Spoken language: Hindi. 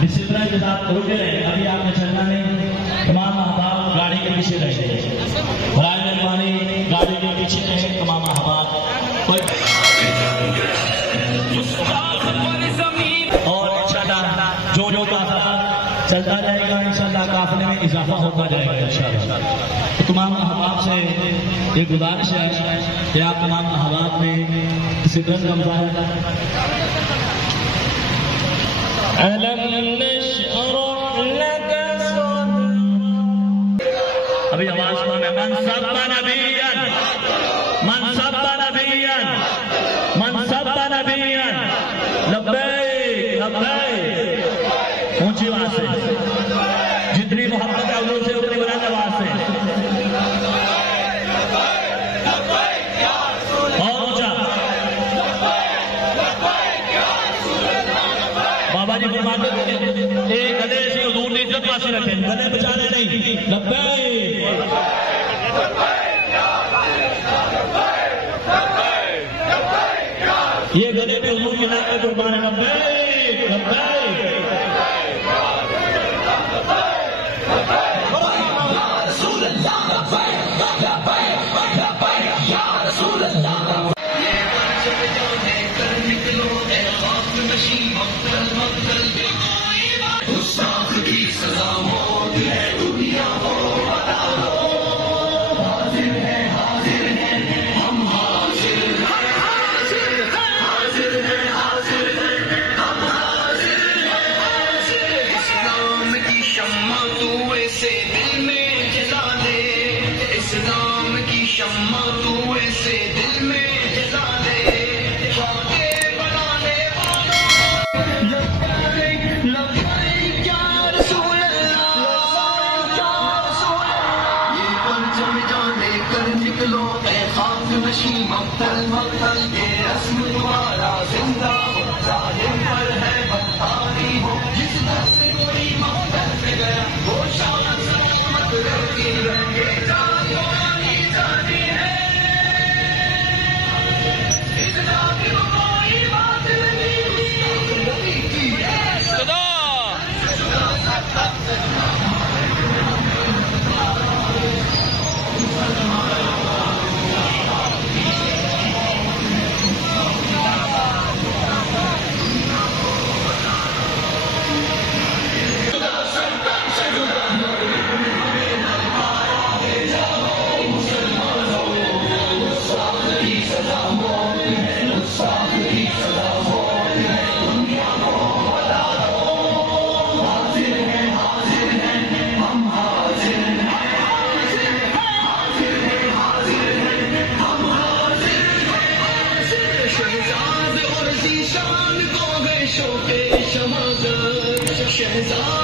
डिसिप्लिन के साथ रुके रहे, अभी आपने चलना नहीं। तमाम अहबाब गाड़ी के पीछे रहे, बराए मेहरबानी गाड़ी के पीछे रहे तमाम अहबाब। और इंशाअल्लाह जो जो काफिला चलता जाएगा इंशाअल्लाह काफिले में इजाफा होता जाएगा इंशाअल्लाह। तो तमाम अहबाब से ये गुजारिश है कि आप तमाम अहबाब में डिसिप्लिन का मुजाहिरा अभी आवाज में मन सब्बा नबियन लब्बैक लब्बैक, ऊंची आवाज से, जितनी मोहब्बत है उन्होंने से उतनी बुलंद आवाज से, और ऊंचा। बाबा जी फरमाते एक गले से हुजूर ने इज्जत वासी रखे, गले बचाने नहीं। लब्बैक ये गले पे हुजूर के नाम पे कुर्बान है। लब्बैक लब्बैक मक्तल के रस्म तुम्हारा जिंदा हो, जालिम पर है बदहारी हो, जिस दर से कोई मक्तल पे गया वो शान सलामत रहती है। ये जान तुम्हारी जानी है, इस जान की कोई बात नहीं है। सदा शहजाद